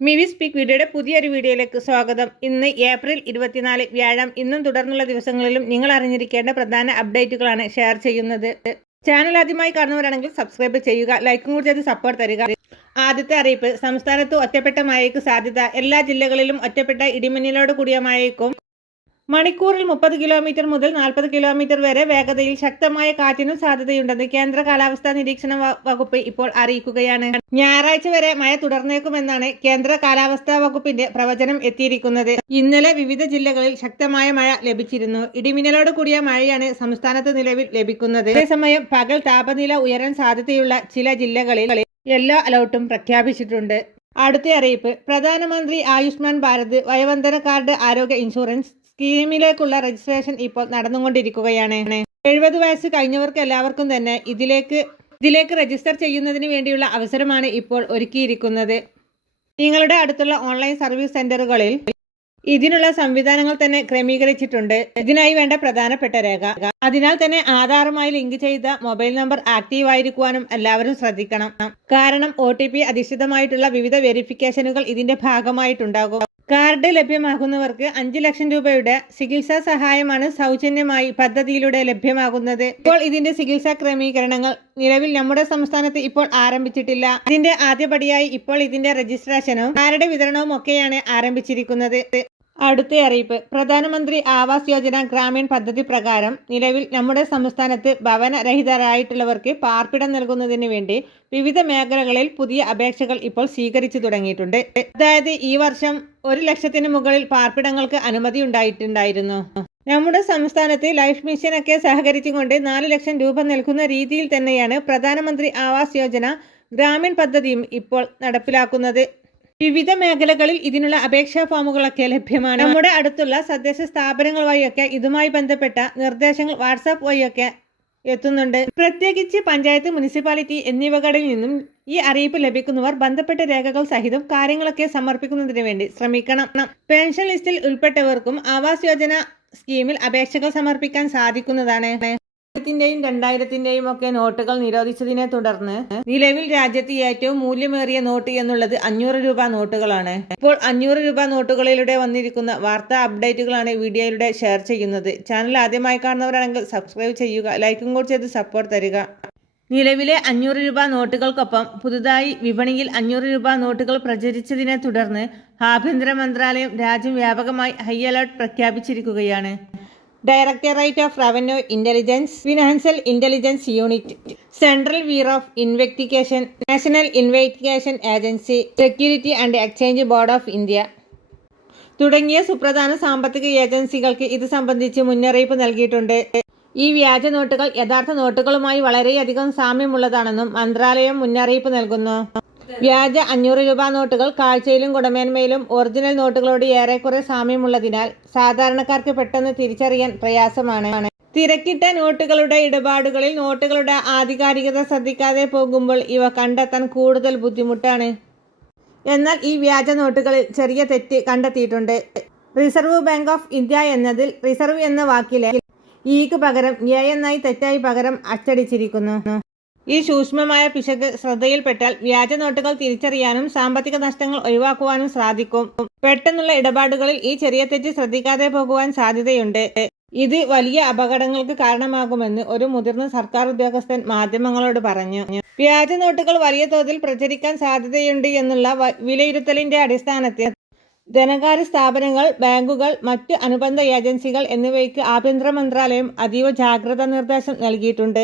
Mivi speak വീഡിയോയുടെ പുതിയൊരു വീഡിയോയിലേക്ക് സ്വാഗതം. ഇന്ന് ഏപ്രിൽ 24 വ്യാഴം. ഇന്നും തുടർന്നുള്ള ദിവസങ്ങളിലും നിങ്ങൾ അറിഞ്ഞിരിക്കേണ്ട പ്രധാന അപ്ഡേറ്റുകളാണ് ഷെയർ ചെയ്യുന്നത്. ചാനൽ ആദ്യമായി കാണുന്നവരാണെങ്കിൽ സബ്സ്ക്രൈബ് ചെയ്യുക, ലൈക്കും കൂടി ചെയ്ത് സപ്പോർട്ട് തരിക. ആദ്യത്തെ അറിയിപ്പ്: സംസ്ഥാനത്ത് ഒറ്റപ്പെട്ട മഴയ്ക്ക് സാധ്യത. എല്ലാ ജില്ലകളിലും ഒറ്റപ്പെട്ട ഇടിമിന്നലോട് കൂടിയ മഴയ്ക്കും മണിക്കൂറിൽ 30 കിലോമീറ്റർ മുതൽ 40 കിലോമീറ്റർ വരെ വേഗതയിൽ ശക്തമായ കാറ്റിനും സാധ്യതയുണ്ടെന്ന് കേന്ദ്ര കാലാവസ്ഥാ നിരീക്ഷണ വകുപ്പ് ഇപ്പോൾ അറിയിക്കുകയാണ്. ഞായറാഴ്ച വരെ മഴ തുടർന്നേക്കുമെന്നാണ് കേന്ദ്ര കാലാവസ്ഥാ വകുപ്പിന്റെ പ്രവചനം എത്തിയിരിക്കുന്നത്. ഇന്നലെ വിവിധ ജില്ലകളിൽ ശക്തമായ മഴ ലഭിച്ചിരുന്നു. ഇടിമിന്നലോട് കൂടിയ മഴയാണ് സംസ്ഥാനത്ത് നിലവിൽ ലഭിക്കുന്നത്. അതേസമയം പകൽ താപനില ഉയരാൻ സാധ്യതയുള്ള ചില ജില്ലകളിൽ യെല്ലോ അലർട്ടും പ്രഖ്യാപിച്ചിട്ടുണ്ട്. അടുത്ത അറിയിപ്പ്: പ്രധാനമന്ത്രി ആയുഷ്മാൻ ഭാരത് വയോവന്ദന കാർഡ് ആരോഗ്യ ഇൻഷുറൻസ് സ്കീമിലേക്കുള്ള രജിസ്ട്രേഷൻ ഇപ്പോൾ നടന്നുകൊണ്ടിരിക്കുകയാണ്. 70 വയസ്സ് കഴിഞ്ഞവർക്ക് എല്ലാവർക്കും തന്നെ ഇതിലേക്ക് രജിസ്റ്റർ ചെയ്യുന്നതിന് വേണ്ടിയുള്ള അവസരമാണ് ഇപ്പോൾ ഒരുക്കിയിരിക്കുന്നത്. നിങ്ങളുടെ അടുത്തുള്ള ഓൺലൈൻ സർവീസ് സെന്ററുകളിൽ ഇതിനുള്ള സംവിധാനങ്ങൾ തന്നെ ക്രമീകരിച്ചിട്ടുണ്ട്. ഇതിനായി വേണ്ട പ്രധാനപ്പെട്ട രേഖ, അതിനാൽ തന്നെ ആധാറുമായി ലിങ്ക് ചെയ്ത മൊബൈൽ നമ്പർ ആക്റ്റീവ് ആയിരിക്കുവാനും എല്ലാവരും ശ്രദ്ധിക്കണം. കാരണം OTP അധിഷ്ഠിതമായിട്ടുള്ള വിവിധ വെരിഫിക്കേഷനുകൾ ഇതിന്റെ ഭാഗമായിട്ടുണ്ടാകും. കാർഡ് ലഭ്യമാകുന്നവർക്ക് 5 ലക്ഷം രൂപയുടെ ചികിത്സാ സഹായമാണ് സൗജന്യമായി പദ്ധതിയിലൂടെ ലഭ്യമാകുന്നത്. ഇപ്പോൾ ഇതിന്റെ ചികിത്സാ ക്രമീകരണങ്ങൾ നിലവിൽ നമ്മുടെ സംസ്ഥാനത്ത് ഇപ്പോൾ ആരംഭിച്ചിട്ടില്ല. ഇതിന്റെ ആദ്യപടിയായി ഇപ്പോൾ ഇതിന്റെ രജിസ്ട്രേഷനും കാർഡ് വിതരണവും ഒക്കെയാണ് ആരംഭിച്ചിരിക്കുന്നത്. അടുത്ത അറിയിപ്പ്: പ്രധാനമന്ത്രി ആവാസ് യോജന ഗ്രാമീൺ പദ്ധതി പ്രകാരം നിലവിൽ നമ്മുടെ സംസ്ഥാനത്ത് ഭവനരഹിതരായിട്ടുള്ളവർക്ക് പാർപ്പിടം നൽകുന്നതിന് വേണ്ടി വിവിധ മേഖലകളിൽ പുതിയ അപേക്ഷകൾ ഇപ്പോൾ സ്വീകരിച്ചു തുടങ്ങിയിട്ടുണ്ട്. അതായത് ഈ വർഷം 1 ലക്ഷത്തിന് മുകളിൽ പാർപ്പിടങ്ങൾക്ക് അനുമതി ഉണ്ടായിട്ടുണ്ടായിരുന്നു. നമ്മുടെ സംസ്ഥാനത്ത് ലൈഫ് മിഷനൊക്കെ സഹകരിച്ചുകൊണ്ട് 4 ലക്ഷം രൂപ നൽകുന്ന രീതിയിൽ തന്നെയാണ് പ്രധാനമന്ത്രി ആവാസ് യോജന ഗ്രാമീൺ പദ്ധതിയും ഇപ്പോൾ നടപ്പിലാക്കുന്നത്. വിവിധ മേഖലകളിൽ ഇതിനുള്ള അപേക്ഷാ ഫോമുകളൊക്കെ ലഭ്യമാണ്. നമ്മുടെ അടുത്തുള്ള തദ്ദേശ സ്ഥാപനങ്ങൾ വഴിയൊക്കെ ഇതുമായി ബന്ധപ്പെട്ട നിർദ്ദേശങ്ങൾ വാട്സാപ്പ് വഴിയൊക്കെ എത്തുന്നുണ്ട്. പ്രത്യേകിച്ച് പഞ്ചായത്ത്, മുനിസിപ്പാലിറ്റി എന്നിവകളിൽ നിന്നും ഈ അറിയിപ്പ് ലഭിക്കുന്നവർ ബന്ധപ്പെട്ട രേഖകൾ സഹിതം കാര്യങ്ങളൊക്കെ സമർപ്പിക്കുന്നതിന് വേണ്ടി ശ്രമിക്കണം. പെൻഷൻ ലിസ്റ്റിൽ ഉൾപ്പെട്ടവർക്കും ആവാസ് യോജന സ്കീമിൽ അപേക്ഷകൾ സമർപ്പിക്കാൻ സാധിക്കുന്നതാണ്. 2000-ന്റെയും ഒക്കെ നോട്ടുകൾ നിരോധിച്ചതിനെ തുടർന്ന് നിലവിൽ രാജ്യത്ത് ഏറ്റവും മൂല്യമേറിയ നോട്ട് എന്നുള്ളത് 500 രൂപ നോട്ടുകളാണ്. ഇപ്പോൾ 500 രൂപ നോട്ടുകളിലൂടെ വന്നിരിക്കുന്ന വാർത്താ അപ്ഡേറ്റുകളാണ് വീഡിയോയിലൂടെ ഷെയർ ചെയ്യുന്നത്. ചാനൽ ആദ്യമായി കാണുന്നവരാണെങ്കിൽ സബ്സ്ക്രൈബ് ചെയ്യുക, ലൈക്കും കൂടി ചെയ്ത് സപ്പോർട്ട് തരിക. നിലവിലെ 500 രൂപ നോട്ടുകൾക്കൊപ്പം പുതുതായി വിപണിയിൽ 500 രൂപ നോട്ടുകൾ പ്രചരിച്ചതിനെ തുടർന്ന് ആഭ്യന്തര മന്ത്രാലയം രാജ്യം വ്യാപകമായി ഹൈ അലർട്ട് പ്രഖ്യാപിച്ചിരിക്കുകയാണ്. Directorate of revenue intelligence, financial intelligence unit, central bureau of investigation, national investigation agency, security and exchange board of India തുടങ്ങിയ സുപ്രധാന സാമ്പത്തിക ഏജൻസികൾക്ക് ഇത് സംബന്ധിച്ച് മുന്നറിയിപ്പ് നൽകിയിട്ടുണ്ട്. ഈ വ്യാജ നോട്ടുകൾ യഥാർത്ഥ നോട്ടുകളുമായി വളരെയധികം സാമ്യമുള്ളതാണെന്നും മന്ത്രാലയം മുന്നറിയിപ്പ് നൽകുന്നു. വ്യാജ 500 രൂപ നോട്ടുകൾ കാഴ്ചയിലും ഗുണമേന്മയിലും ഒറിജിനൽ നോട്ടുകളോട് ഏറെക്കുറെ സാമ്യമുള്ളതിനാൽ സാധാരണക്കാർക്ക് പെട്ടെന്ന് തിരിച്ചറിയാൻ പ്രയാസമാണ്. തിരക്കിട്ട നോട്ടുകളുടെ ഇടപാടുകളിൽ നോട്ടുകളുടെ ആധികാരികത ശ്രദ്ധിക്കാതെ പോകുമ്പോൾ ഇവ കണ്ടെത്താൻ കൂടുതൽ ബുദ്ധിമുട്ടാണ്. എന്നാൽ ഈ വ്യാജ നോട്ടുകളിൽ ചെറിയ തെറ്റ് കണ്ടെത്തിയിട്ടുണ്ട്. റിസർവ് ബാങ്ക് ഓഫ് ഇന്ത്യ എന്നതിൽ റിസർവ് എന്ന വാക്കിലെ ഈക്ക് പകരം എ എന്നായി തെറ്റായി പകരം അച്ചടിച്ചിരിക്കുന്നു. ഈ സൂക്ഷ്മമായ പിശക് ശ്രദ്ധയിൽപ്പെട്ടാൽ വ്യാജ നോട്ടുകൾ തിരിച്ചറിയാനും സാമ്പത്തിക നഷ്ടങ്ങൾ ഒഴിവാക്കുവാനും സാധിക്കും. പെട്ടെന്നുള്ള ഇടപാടുകളിൽ ഈ ചെറിയ തെറ്റ് ശ്രദ്ധിക്കാതെ പോകുവാൻ സാധ്യതയുണ്ട്. ഇത് വലിയ അപകടങ്ങൾക്ക് കാരണമാകുമെന്ന് ഒരു മുതിർന്ന സർക്കാർ ഉദ്യോഗസ്ഥൻ മാധ്യമങ്ങളോട് പറഞ്ഞു. വ്യാജ നോട്ടുകൾ വലിയ തോതിൽ പ്രചരിക്കാൻ സാധ്യതയുണ്ട് എന്നുള്ള വിലയിരുത്തലിന്റെ അടിസ്ഥാനത്തിൽ ധനകാര്യ സ്ഥാപനങ്ങൾ, ബാങ്കുകൾ, മറ്റ് അനുബന്ധ ഏജൻസികൾ എന്നിവയ്ക്ക് ആഭ്യന്തര മന്ത്രാലയം അതീവ ജാഗ്രതാ നിർദ്ദേശം നൽകിയിട്ടുണ്ട്.